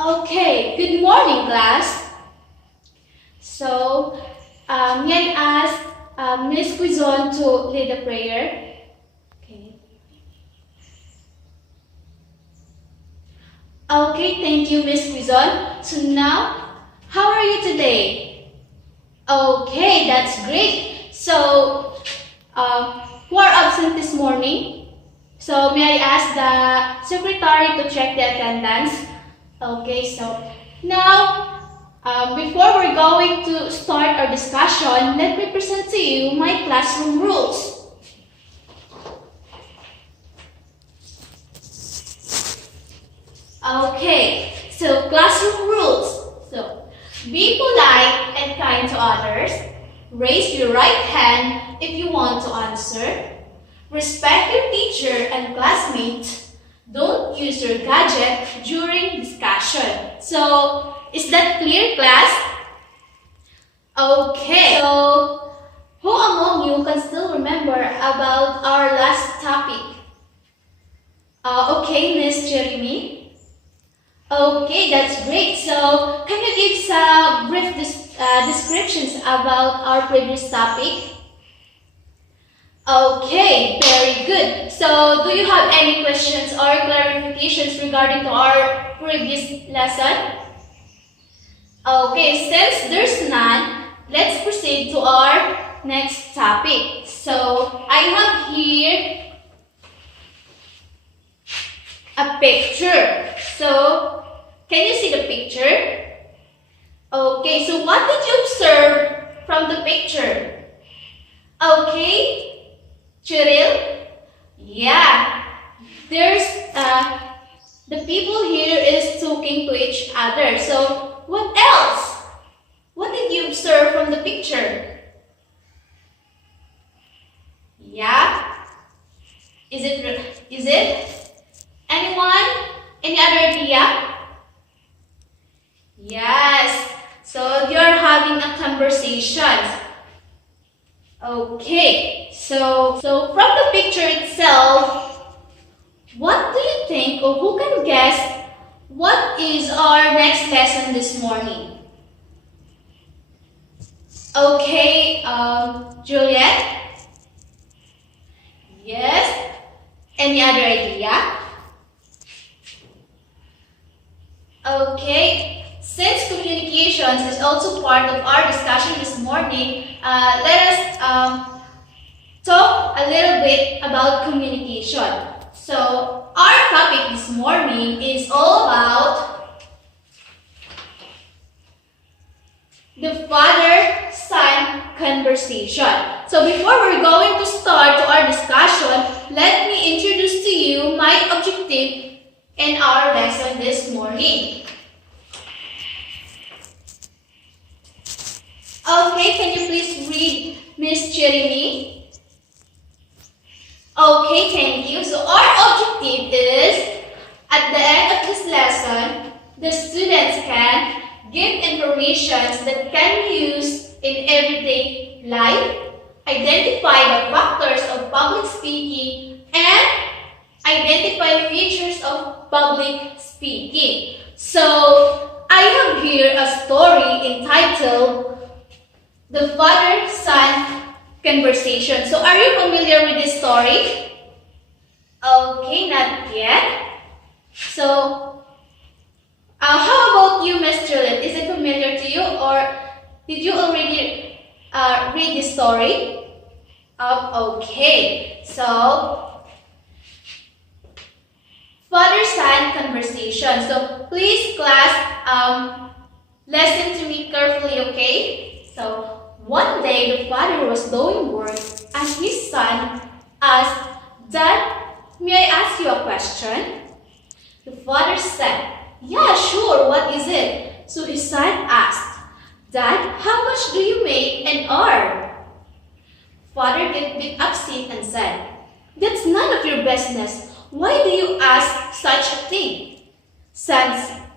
Okay, good morning, class. So, may I ask Ms. Quizon to lead the prayer? Okay. Okay, thank you, Ms. Quizon. So now, how are you today? Okay, that's great. So, who are absent this morning? So, may I ask the secretary to check the attendance? Okay, so now, before we're going to start our discussion, let me present to you my classroom rules. Okay, so classroom rules. So, be polite and kind to others. Raise your right hand if you want to answer. Respect your teacher and classmates. Don't use your gadget during discussion. So, is that clear, class? Okay, so who among you can still remember about our last topic? Okay, Miss Jeremy. Okay, that's great. So, can you give some brief descriptions about our previous topic? Okay, very good. So, do you have any questions or clarifications regarding to our previous lesson? Okay, since there's none, let's proceed to our next topic. So, I have here a picture. So, can you see the picture? Okay, so what did you observe from the picture? Okay, Cheryl? Yeah, there's the people here is talking to each other. So, what else? What did you observe from the picture? Yeah? Is it? Anyone? Any other idea? Yes. So you're having a conversation. Okay. So from the picture itself, what do you think or who can guess what is our next lesson this morning? Okay, Juliet? Yes? Any other idea? Okay, since communications is also part of our discussion this morning, let us talk a little bit about communication. So, our topic this morning is all about the father-son conversation. So, before we're going to start our discussion, let me introduce to you my objective in our lesson this morning. Okay, can you please read Miss Jeremy? Okay, thank you. So our objective is, at the end of this lesson, the students can give information that can be used in everyday life, identify the factors of public speaking, and identify features of public speaking. So, I have here a story entitled The Father-Son Conversation. So, are you familiar with this story? Okay, not yet. So, how about you, Ms. Juliet? Is it familiar to you, or did you already read this story? Okay, so father-son conversation. So please, class, listen to me carefully, okay? So one day the father was doing work and his son asked, "Dad, may I ask you a question?" The father said, "Yeah, sure, what is it?" So his son asked, "Dad, how much do you make an hour?" Father get a bit upset and said, "That's none of your business. Why do you ask such a thing?"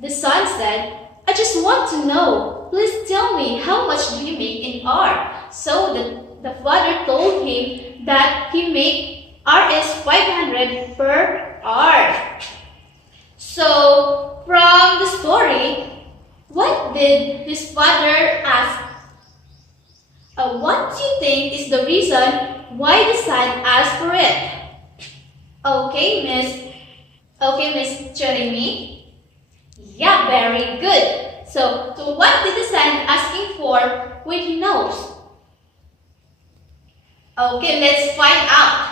The son said, "I just want to know. Please tell me, how much do you make an hour?" So the father told him that he make Rs 500 per hour. So from the story, did his father ask, what do you think is the reason why the son asked for it? Okay, Miss Jeremy. Yeah, very good. So what did the son asking for when he knows? Okay, let's find out.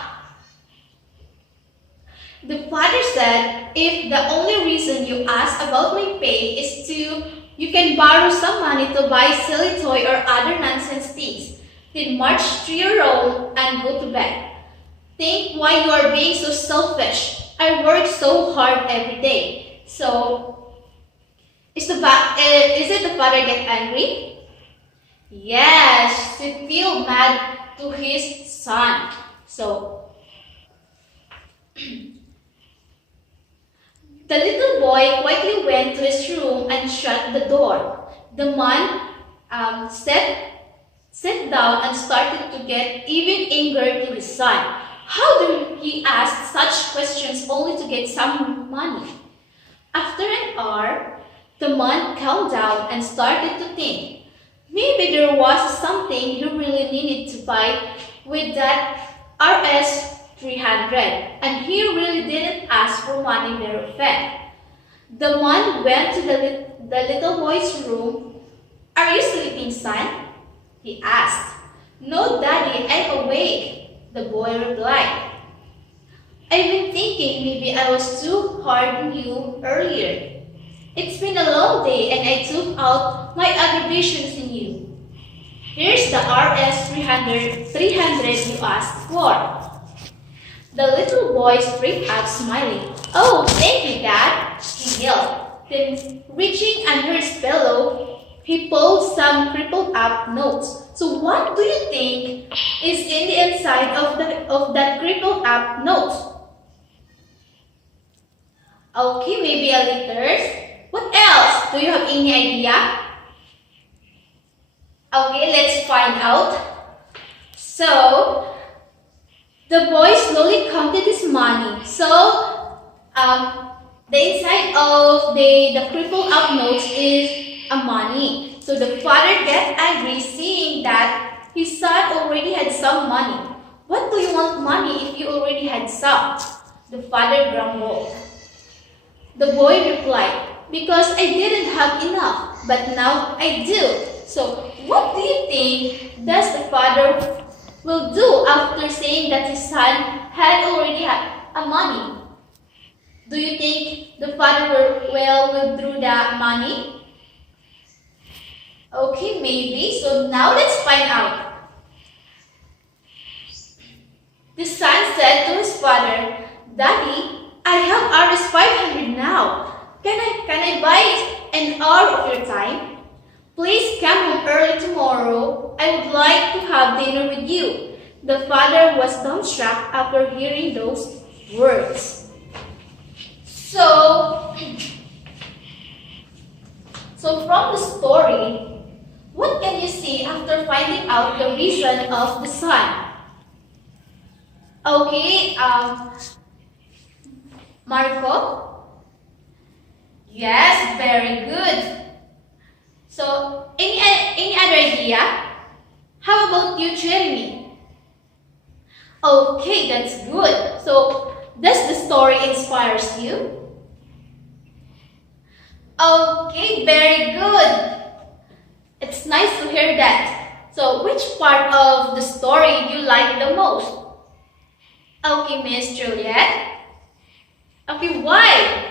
The father said, if the only reason you ask about my pay is you can borrow some money to buy silly toy or other nonsense things, then march to your room and go to bed. Think why you are being so selfish. I work so hard every day. So, is it the father get angry? Yes, he feel mad to his son. So, the little boy quietly went to his room and shut the door. The man sat down and started to get even angry to his son. How do he ask such questions only to get some money? After an hour, the man calmed down and started to think. Maybe there was something he really needed to buy with that RS 300, and he really didn't ask for money very often. The man went to the little boy's room. Are you sleeping, son? He asked. No, Daddy, I'm awake, the boy replied. I've been thinking maybe I was too hard on you earlier. It's been a long day and I took out my aggravations in you. Here's the RS 300 you asked for. The little boy sprang up smiling. Oh, thank you, Dad, he yelled. Then, reaching under his pillow, he pulled some crumpled up notes. So what do you think is in the inside of that crumpled up note? Okay, maybe a letters. What else? Do you have any idea? Okay, let's find out. So, the boy slowly counted his money. So, the inside of the crumpled up notes is a money. So the father gets angry seeing that his son already had some money. What do you want money if you already had some? The father grumbled. The boy replied, because I didn't have enough, but now I do. So what do you think does the father will do after saying that his son had already had a money? Do you think the father will withdraw the money? Okay, maybe. So now let's find out. The son said to his father, Daddy, I have RS 500 now. Can I buy an hour of your time? Please come home early tomorrow. I would like to have dinner with you. The father was dumbstruck after hearing those words. So from the story, what can you see after finding out the reason of the son? Okay, Marco? Yes, very good. So, any other idea? How about you, Jeremy? Okay, that's good. So, does the story inspires you? Okay, very good. It's nice to hear that. So, which part of the story you like the most? Okay, Miss Juliet. Okay, why?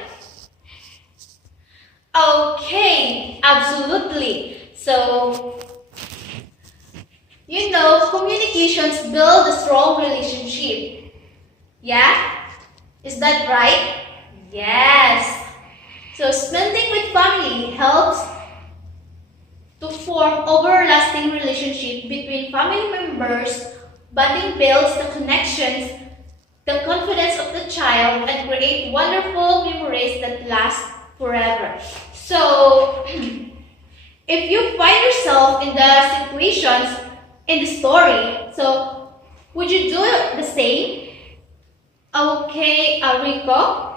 Okay, absolutely. So, communications build a strong relationship. Yeah? Is that right? Yes. So, spending with family helps to form everlasting relationship between family members, bonding builds the connections, the confidence of the child, and create wonderful memories that last forever. So, if you find yourself in the situations in the story, so would you do the same? Okay, Rico?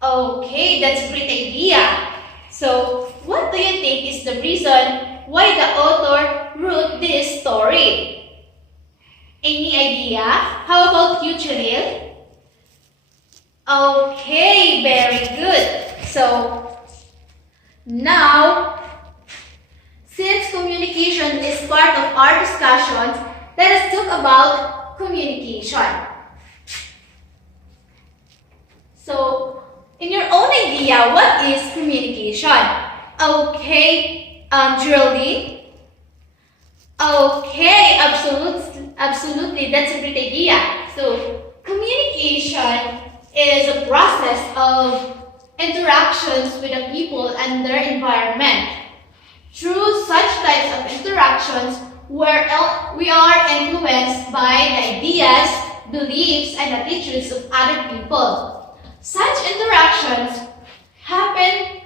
Okay, that's a great idea. So, what do you think is the reason why the author wrote this story? Any idea? How about you, Cheryl? Okay, very good. So, now, since communication is part of our discussions, let us talk about communication. So, in your own idea, what is communication? Okay, Geraldine? Okay, absolutely, that's a great idea. So, communication is a process of interactions with the people and their environment. Through such types of interactions, we are influenced by the ideas, beliefs, and attitudes of other people. Such interactions happen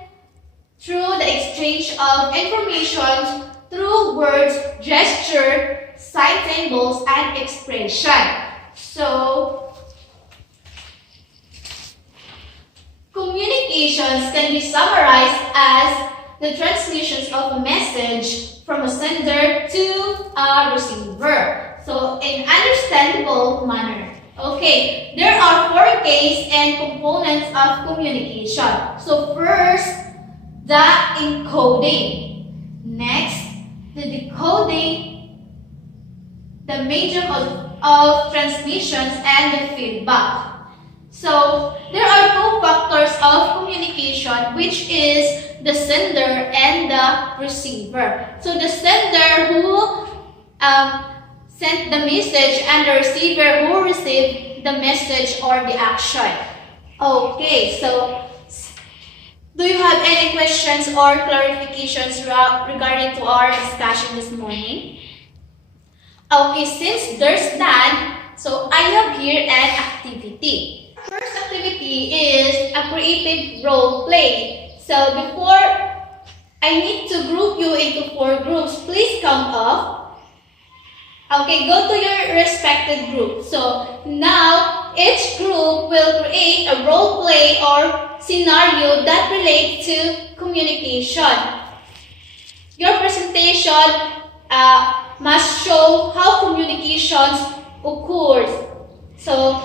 through the exchange of information through words, gesture, sign symbols, and expression. So, communications can be summarized as the transmissions of a message from a sender to a receiver. So, in understandable manner. Okay, there are 4 Ks and components of communication. So, first, the encoding. Next, the decoding, the medium of transmissions, and the feedback. So, there are 2 factors of communication, which is the sender and the receiver. So, the sender who sent the message and the receiver who received the message or the action. Okay, so do you have any questions or clarifications regarding to our discussion this morning? Okay, since there's none, so I have here an activity. First activity is a creative role play. So before I need to group you into 4 groups, please count off. Okay, go to your respected group. So now each group will create a role play or scenario that relates to communication. Your presentation must show how communications occurs. So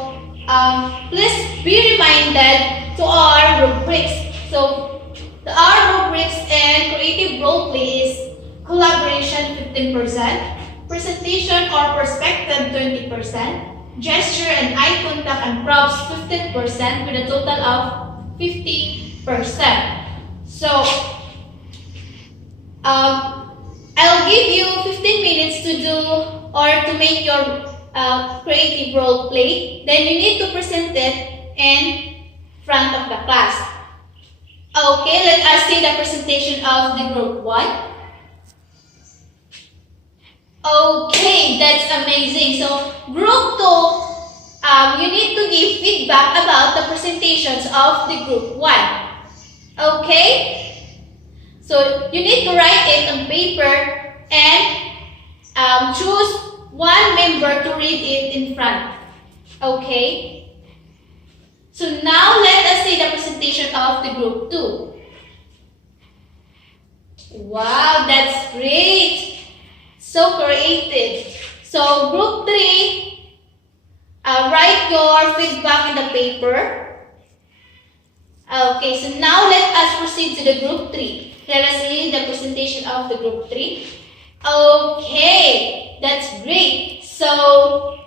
please be reminded to our rubrics. So our rubrics and creative role play is collaboration 15%. Presentation or perspective 20%, gesture and eye contact and props 15% with a total of 50%. So, I'll give you 15 minutes to do or to make your creative role play. Then you need to present it in front of the class. Okay, let us see the presentation of the group 1. Okay, that's amazing. So, group 2, you need to give feedback about the presentations of the group 1. Okay? So, you need to write it on paper and choose one member to read it in front. Okay? So, now let us see the presentation of the group 2. Wow, that's great! So creative. So group 3, write your feedback in the paper. Okay, so now let us proceed to the group 3. Let us see the presentation of the group 3. Okay, that's great. So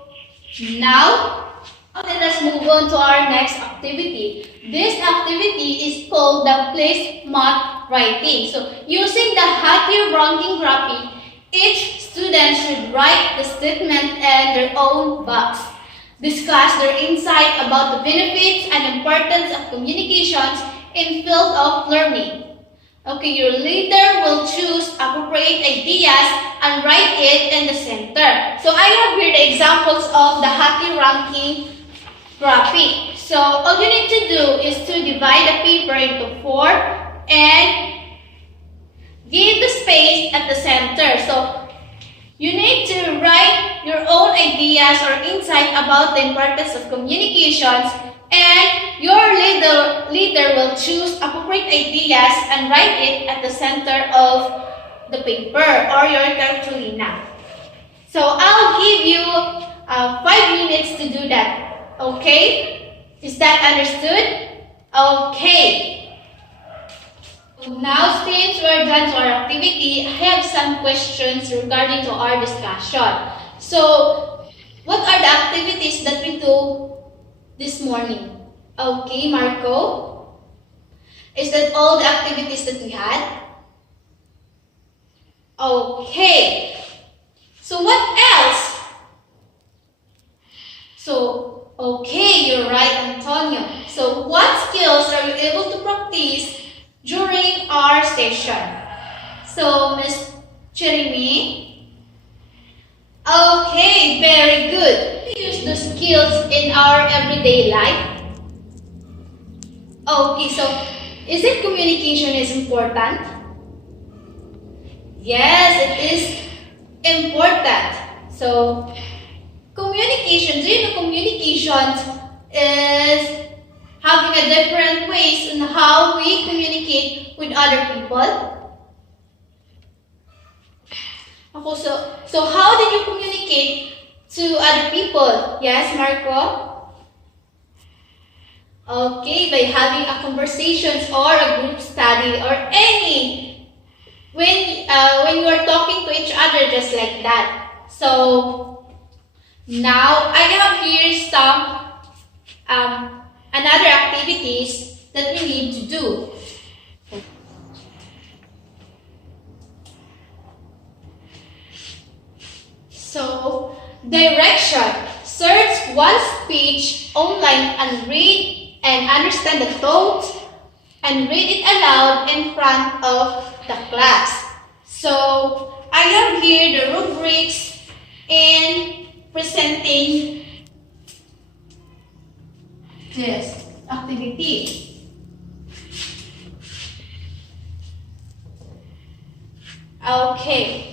now let us move on to our next activity. This activity is called the placement writing. So using the Hattie ranking graphic, each student should write the statement in their own box. Discuss their insight about the benefits and importance of communications in field of learning. Okay, your leader will choose appropriate ideas and write it in the center. So I have here the examples of the Hattie ranking graphic. So all you need to do is to divide the paper into 4 and give the space at the center. So you need to write your own ideas or insight about the importance of communications And your leader will choose appropriate ideas and write it at the center of the paper or your cartulina. So I'll give you 5 minutes to do that. Okay? Is that understood? Okay. Now, since we're done to our activity, I have some questions regarding to our discussion. So, what are the activities that we do this morning? Okay, Marco? Is that all the activities that we had? Okay. So, what else? So, okay, you're right, Antonio. So, what skills are you able to practice during our session? So, Ms. Cherimi? Okay, very good. We use the skills in our everyday life. Okay, so is it communication is important? Yes, it is important. So, communication, do you know communication is having a different ways in how we communicate with other people? So how did you communicate to other people? Yes, Marco? Okay, by having a conversations or a group study or any when you are talking to each other just like that. So now I have here some another activities that we need to do. So, direction. Search one speech online and read and understand the thoughts and read it aloud in front of the class. So, I have here the rubrics in presenting this activity. Okay.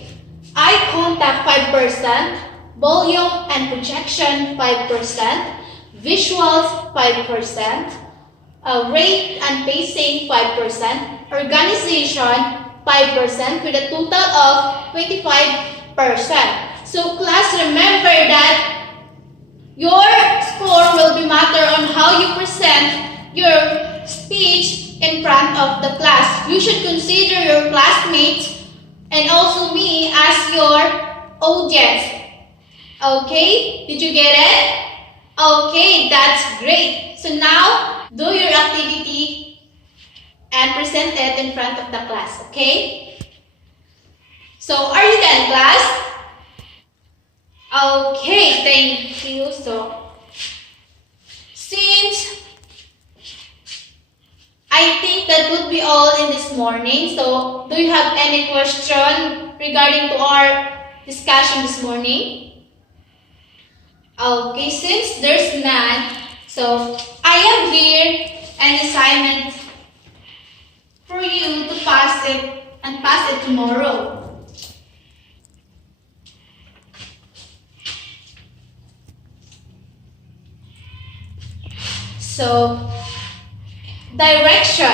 Eye contact 5%, volume and projection 5%, visuals 5%, rate and pacing 5%, organization 5% with a total of 25%. So class, remember that your score will be matter on how you present your speech in front of the class. You should consider your classmates and also me as your audience. Okay? Did you get it? Okay, that's great. So now, do your activity and present it in front of the class. Okay? So, are you done, class? Okay, thank you. So, since I think that would be all in this morning. So, do you have any question regarding to our discussion this morning? Okay, since there's none, so I have here an assignment for you to pass it and pass it tomorrow. So, direction.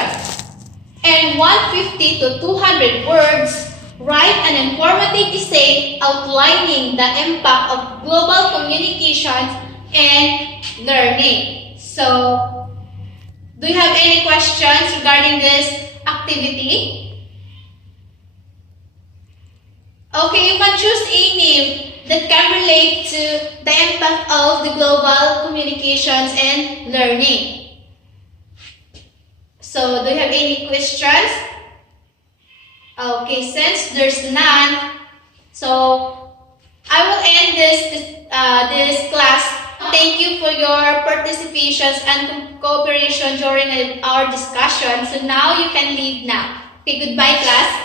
And 150 to 200 words, write an informative essay outlining the impact of global communications and learning. So, do you have any questions regarding this activity? Okay, you can choose a name that can relate to the impact of the global communications and learning. So, do you have any questions? Okay, since there's none, so I will end this class. Thank you for your participations and cooperation during our discussion. So now you can leave now. Okay, goodbye, class.